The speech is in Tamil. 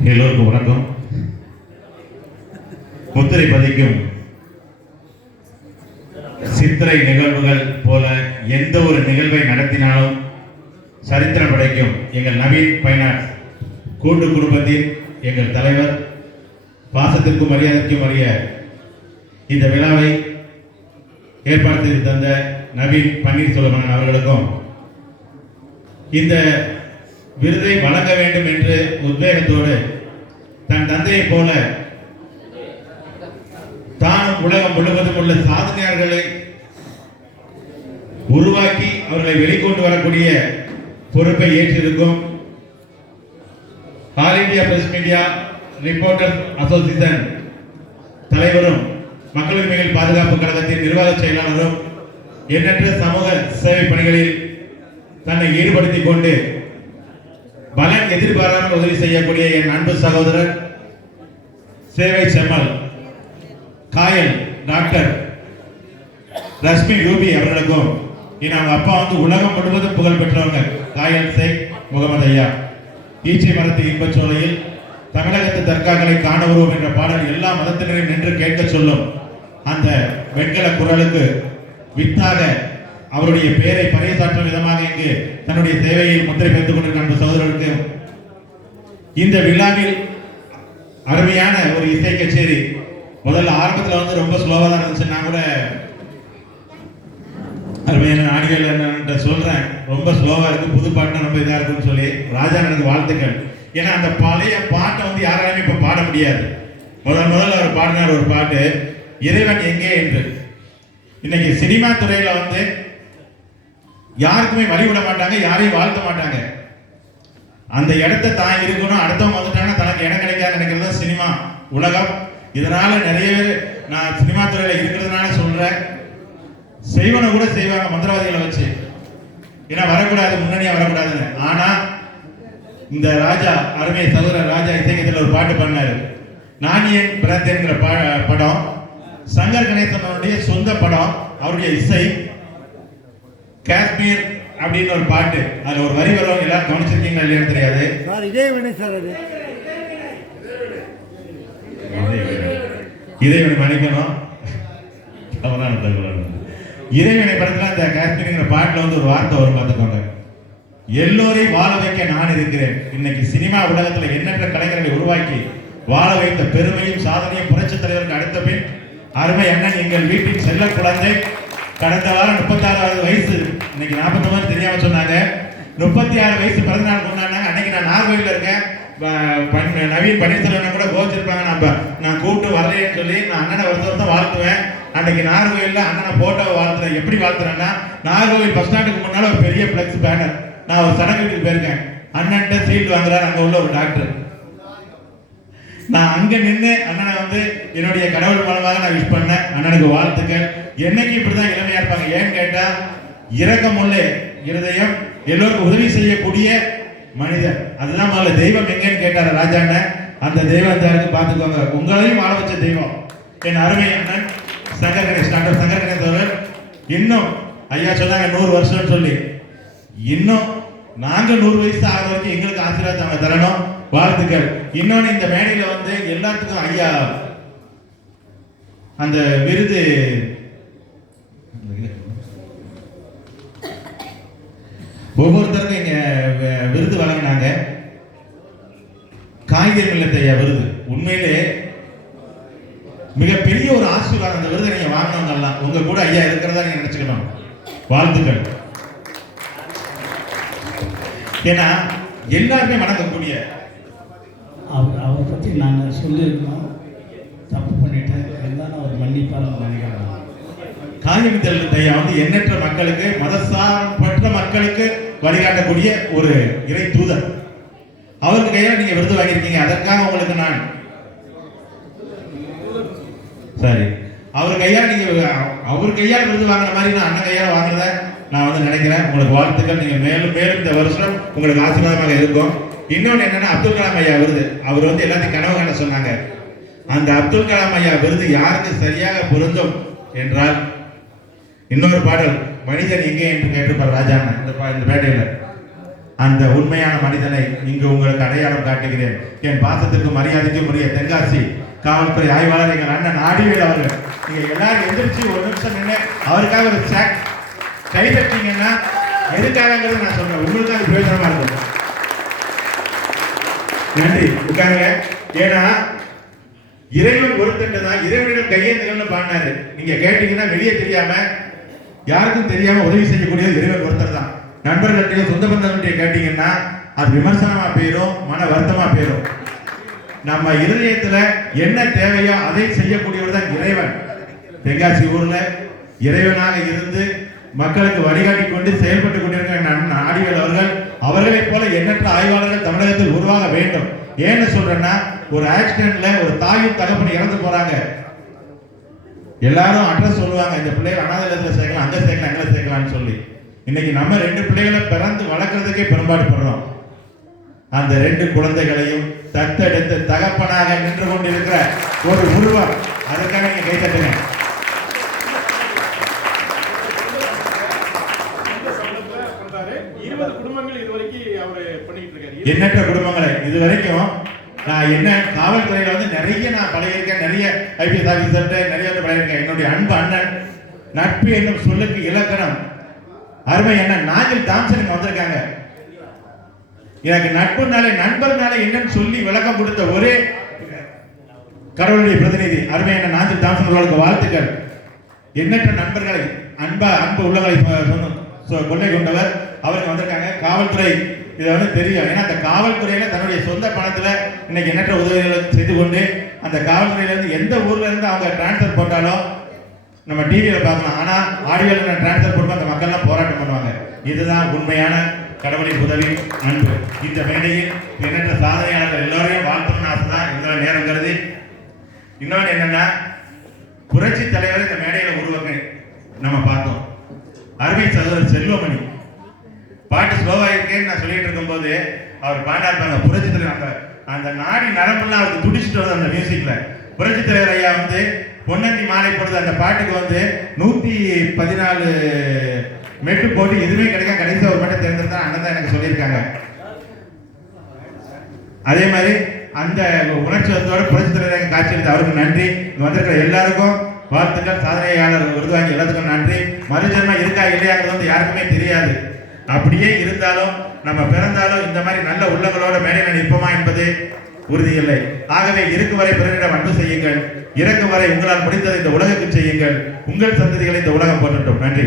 எல்லோருக்கும் வணக்கம். முத்திரை பதிக்கும் சித்திரை நிகழ்வுகள் போல எந்த ஒரு நிகழ்வை நடத்தினாலும் சரித்திரம் படைக்கும் எங்கள் நவீன் ஃபைனான்ஸ் கூட்டு குடும்பத்தின் எங்கள் தலைவர், பாசத்திற்கும் மரியாதைக்கும் உரிய இந்த விழாவை ஏற்பாடு செய்து தந்த நவீன் பன்னீர்செல்வம் அவர்களுக்கும் இந்த விருதை வழங்க வேண்டும் என்று உத்வேகத்தோடு தன் தந்தையை போல தானும் உலகம் முழுவதும் உள்ள சாதனையாளர்களை உருவாக்கி அவர்களை வெளிக்கொண்டு வரக்கூடிய பொறுப்பை ஏற்றிருக்கும் all India press media reporter association தலைவரும் மக்கள் உரிமைகள் பாதுகாப்பு கழகத்தின் நிர்வாக செயலாளரும் எண்ணற்ற சமூக சேவை பணிகளில் தன்னை ஈடுபடுத்திக் கொண்டு பலன் எதிர்பாராமல் உதவி செய்யக்கூடிய என் அன்பு சகோதரர் சேவை செம்மல் காயல் டாக்டர் ரஷ்மி ரூபி அவர்களுக்கும் அவங்க அப்பா உலகம் முழுவதும் புகழ் பெற்றவங்க காயல் ஷேக் முகமது ஐயா. ஈச்சை மரத்து இன்பச்சோலையில் தமிழகத்து தற்காக்களை காண வருவோம் என்ற பாடல் எல்லா மதத்தினரையும் நின்று கேட்க சொல்லும் அந்த வெண்கல குரலுக்கு வித்தாக அவருடைய பெயரை பறைசாற்றும் விதமாக இங்கு தன்னுடைய சேவையில் முத்திரை வைத்துக் கொண்டிருக்கிற அன்பு சகோதரருக்கு இந்த விழாவில் அருமையான ஒரு இசை கச்சேரி. முதல்ல ஆரம்பத்தில் ரொம்ப ஸ்லோவா தான் இருந்துச்சு. நான் கூட அருமையான ஆடிகள் சொல்றேன், ரொம்ப ஸ்லோவா இருக்கு, புது பாட்டு ரொம்ப இதா இருக்குன்னு சொல்லி ராஜா எனக்கு வாழ்த்துக்கள். ஏன்னா அந்த பழைய பாட்டை யாராலையும் இப்ப பாட முடியாது. முதல்ல அவர் பாடினார் ஒரு பாட்டு, இறைவன் எங்கே என்று. இன்னைக்கு சினிமா துறையில யாருக்குமே வழிவிட மாட்டாங்க, யாரையும் வாழ்த்த மாட்டாங்க. அந்த இடத்தை தான் இருக்கணும், அடுத்தவங்க வந்துட்டாங்கன்னா தனக்கு இடம் கிடைக்காது நினைக்கிறது சினிமா உலகம். இதனால நிறைய பேர் நான் சினிமா துறையில இருக்கிறதுனால சொல்றேன், செய்வன கூட செய்வாங்க மந்திரவாதிகளை வச்சு, ஏன்னா வரக்கூடாது, முன்னணியா வரக்கூடாதுன்னு. ஆனா இந்த ராஜா, அருமை சகோதரர் ராஜா இசைக்கத்தில் ஒரு பாட்டு பண்ணாரு, நான் ஏன் பிறந்தேங்கிற படம் சங்கர் கணேசனுடைய சொந்த படம். அவருடைய இசை காஷ்மீர் அப்படின்னு ஒரு பாட்டு, அதுல ஒரு வரி வரும், எல்லாரும் கவனிச்சிருக்கீங்களா இல்லையான்னு தெரியாது. இறைவனை மன்னிக்கணும், இறைவனை படத்துல அந்த காஷ்மீர்ங்கிற பாட்டுல ஒரு வார்த்தை வரும், பார்த்துக்கோங்க. எல்லோரையும் வாழ வைக்க நான் இருக்கிறேன். இன்னைக்கு சினிமா உலகத்துல எண்ணற்ற கலைஞர்களை உருவாக்கி வாழ வைத்த பெருமையும் சாதனையும் புரட்சி தலைவருக்கு அடுத்த பின் அருமை அண்ணன் எங்கள் வீட்டின் செல்ல குழந்தை. கடந்த வாரம் 36வது வயசு, இன்னைக்கு 49 தெரியாம சொன்னாங்க. 36 வயசு பிறந்தநாள் கொண்டாடினாங்க. அன்னைக்கு நான் நாகர்கோயில்ல இருக்கேன். நவீன் பன்னீர்செல்வம் கூட கோச்சிருப்பாங்க, நான் கூப்பிட்டு வரலையேன்னு சொல்லி நான் அண்ணனை வருஷம் வாழ்த்துவேன். அன்னைக்கு நாகர்கோயில்ல அண்ணனை போட்டோவை வாழ்த்துறேன். எப்படி வாழ்த்துறேன்னா, நாகர்கோவில் பஸ் ஸ்டாண்டுக்கு முன்னால ஒரு பெரிய பிளக்ஸ் பேனர், நான் ஒரு சடங்கு வீட்டுக்கு போயிருக்கேன், அண்ணன்ட்ட சீட் வாங்குறாரு அங்க உள்ள ஒரு டாக்டர். நான் அங்க நின்று அண்ணனை என்னுடைய கடவுள் மூலமாக நான் விஷ் பண்ணேன். அண்ணனுக்கு வாழ்த்துக்கள். என்னைக்கு இப்படிதான் இளமையா இருப்பாங்க. ஏன்னு கேட்டா, இரக்கமுள்ள இருதயம், எல்லோருக்கும் உதவி செய்யக்கூடிய மனிதர். அதுதான் முதல்ல தெய்வம் எங்கன்னு கேட்டாரு ராஜா அண்ணன். அந்த தெய்வம் யாருக்கு பார்த்துக்கோங்க, உங்களையும் வாழ வச்ச தெய்வம் என் அருமை அண்ணன் சங்கர் கணேஷ், டாக்டர் சங்கர் கணேஷ் அவர்கள். இன்னும் ஐயா சொன்னாங்க 100 வருஷம் சொல்லி, இன்னும் நாங்க 100 வயசு ஆகிற வரைக்கும் எங்களுக்கு ஆசீர்வாதம் அவங்க தரணும். வாழ்த்துக்கள். இன்னொன்னு, இந்த மேடையில எல்லாத்துக்கும் ஐயா அந்த விருது ஒவ்வொருத்தருக்கும் இங்க விருது வழங்கினாங்க. காய்கறி மில்லத் ஐயா விருது உண்மையிலே மிகப்பெரிய ஒரு ஆசீர்வாதம். அந்த விருதை நீங்க வாங்கினவங்கலாம் உங்க கூட ஐயா இருக்கிறதா நீங்க நினைச்சுக்கணும். வாழ்த்துக்கள். ஏன்னா எல்லாருமே வணங்கக்கூடிய அவரை பற்றி நாங்கள் சொல்லியிருக்கோம், தப்பு பண்ணிட்டேன், எல்லாரும் அவர் மன்னிப்பாளர் நினைக்கிறேன். காகிதல் ஐயா எண்ணற்ற மக்களுக்கு, மதசார்பற்ற மக்களுக்கு வழிகாட்டக்கூடிய ஒரு இறை தூதர். அவருக்கு கையால் நீங்க விருது வாங்கியிருக்கீங்க. அதற்காக உங்களுக்கு நான் சரி, அவர் கையால் நீங்க அவர் கையால் விருது வாங்கின மாதிரி நான் அண்ணன் கையால் வாங்கினத நான் நினைக்கிறேன். உங்களுக்கு வாழ்த்துக்கள். நீங்க மேலும் மேலும் இந்த வருஷம் உங்களுக்கு ஆசீர்வாதமாக இருக்கும். இன்னொன்று என்னன்னா, அப்துல் கலாம் ஐயா விருது, அவர் எல்லாத்தையும் கனவு காண சொன்னாங்க. அந்த அப்துல் கலாம் ஐயா விருது யாருக்கு சரியாக பொருந்தும் என்றால், இன்னொரு பாடல் மனிதன் எங்கே என்று கேட்டிருப்பார் ராஜா இந்த பேட்டையில். அந்த உண்மையான மனிதனை இங்கு உங்களுக்கு அடையாளம் காட்டுகிறேன். என் பாசத்திற்கும் மரியாதைக்கும் உரிய தென்காசி காவல்துறை ஆய்வாளர் எங்கள் அண்ணன் ஆடிவேல் அவர்கள். நீங்க எல்லாரும் எந்திரிச்சு ஒரு நிமிஷம் நின்று அவருக்காக ஒரு கை தட்டீங்கன்னா எதுக்காகங்கிறது நான் சொல்றேன், உங்களுக்கு அது பிரயோஜனமா இருக்கும். நன்றி, உட்காருங்க. ஏன்னா இறைவன் ஒருத்தன் தான் இறைவனிடம் கையேந்துகள்னு பாடினாரு. நீங்க கேட்டீங்கன்னா வெளியே தெரியாம யாருக்கும் தெரியாம உதவி செய்யக்கூடிய இறைவன் ஒருத்தர் தான். நண்பர்கள்ட்டையும் சொந்த பந்தங்கள்ட்டையும் கேட்டீங்கன்னா அது விமர்சனமா போயிடும், மன வருத்தமா போயிடும். நம்ம இருதயத்துல என்ன தேவையோ அதை செய்யக்கூடியவர் தான் இறைவன். தென்காசி ஊர்ல இறைவனாக இருந்து மக்களுக்கு வழிகாட்டி கொண்டு செயல்பட்டு கொண்டிருக்கிற ஆடிவேல் அவர்கள், அவர்களைப் போல எண்ணற்ற ஆய்வாளர்கள் தமிழகத்தில் உருவாக வேண்டும். ஏன்னு சொல்றேன்னா, ஒரு ஆக்சிடென்ட்ல ஒரு தாயும் தகப்பன் இறந்து போறாங்க. எல்லாரும் அட்ரஸ் சொல்லுவாங்க, இந்த பிள்ளைகள் அனாதை இல்லத்துல சேர்க்கலாம், அங்க சேர்க்கலாம், எங்களை சேர்க்கலாம்னு சொல்லி. இன்னைக்கு நம்ம 2 பிள்ளைகளை பிறந்து வளர்க்கறதுக்கே பெரும்பாடு படுறோம். அந்த 2 குழந்தைகளையும் தத்தெடுத்து தகப்பனாக நின்று கொண்டிருக்கிற ஒரு உருவம். அதற்காக நீங்க கை தட்டுங்க. எண்ணற்ற குடும்பங்களை இதுவரைக்கும் நான் என்ன காவல்துறையில வந்து நிறைய நான் பழகிருக்கேன், நிறைய ஐபிஎஸ் ஆபீசர் நிறைய பழகிருக்கேன். என்னுடைய அன்பு அண்ணன் நட்பு என்னும் சொல்லுக்கு இலக்கணம் அருமை அண்ணன் நாஞ்சில் தாம்சன் இங்க வந்திருக்காங்க. எனக்கு நட்புனாலே நண்பர்னாலே என்னன்னு சொல்லி விளக்கம் கொடுத்த ஒரே கடவுளுடைய பிரதிநிதி அருமை அண்ணன் நாஞ்சில் தாம்சன் அவர்களுக்கு வாழ்த்துக்கள். எண்ணற்ற நண்பர்களை அன்பு உள்ளங்களை கொள்ளை கொண்டவர் அவருக்கு வந்திருக்காங்க. காவல்துறை இதை வந்து தெரியும். ஏன்னா அந்த காவல்துறையில தன்னுடைய சொந்த பணத்துல இன்னைக்கு எண்ணற்ற உதவிகளை செய்து கொண்டு அந்த காவல்துறையில இருந்து எந்த ஊர்ல இருந்து அவங்க டிரான்ஸ்பர் போட்டாலும் நம்ம டிவியில பார்க்கலாம். ஆனா ஆடியோல டிரான்ஸ்பர் போட்டு அந்த மக்கள் எல்லாம் போராட்டம் பண்ணுவாங்க. இதுதான் உண்மையான கடவுளின் உதவி, அன்பு. இந்த மேடையில் எண்ணற்ற சாதனையாளர்கள் எல்லாரையும் வாழ்த்தணும்னு ஆசைதான் இந்த நேரம் கருதி. இன்னொன்று என்னன்னா, புரட்சி தலைவர் இந்த மேடையில உருவாக்க நம்ம பார்த்தோம். அருமை சகோதரர் செல்வமணி பாட்டு ஸ்லோவா இருக்கேன்னு நான் சொல்லிட்டு இருக்கும் போது அவர் பாண்டாருப்பாங்க புரட்சி தலைவர். அந்த நாடி நரம்பெல்லாம் அவருக்கு துடிச்சிட்டு வருது அந்த மியூசிக்ல. புரட்சி தலைவர் ஐயா வந்து பொன்னந்தி மாலை போடுது அந்த பாட்டுக்கு வந்து 114 மெட்டு போட்டு எதுவுமே கிடைக்க கடைசி ஒரு மட்டும் தேர்ந்தெடுத்தா அண்ணன் தான் எனக்கு சொல்லியிருக்காங்க. அதே மாதிரி அந்த உணர்ச்சியோட புரட்சி தலைவர் காட்சி எடுத்து அவருக்கு நன்றி. வந்திருக்கிற எல்லாருக்கும் வாழ்த்துக்கள். சாதனையாளர் விருது வாங்கி எல்லாத்துக்கும் நன்றி. மறுஜன்மம் இருக்கா இல்லையாங்கிறது வந்து யாருக்குமே தெரியாது. அப்படியே இருந்தாலும் நம்ம பிறந்தாலும் இந்த மாதிரி நல்ல உள்ளங்களோட மேடையில் நிற்போமா என்பது உறுதியில்லை. ஆகவே இருக்கும் வரை பிறரிடம் அன்பு செய்யுங்கள், இறக்கும் வரை உங்களால் முடிந்ததை இந்த உலகுக்கு செய்யுங்கள். உங்கள் சந்ததிகளை இந்த உலகம் போற்றட்டும். நன்றி.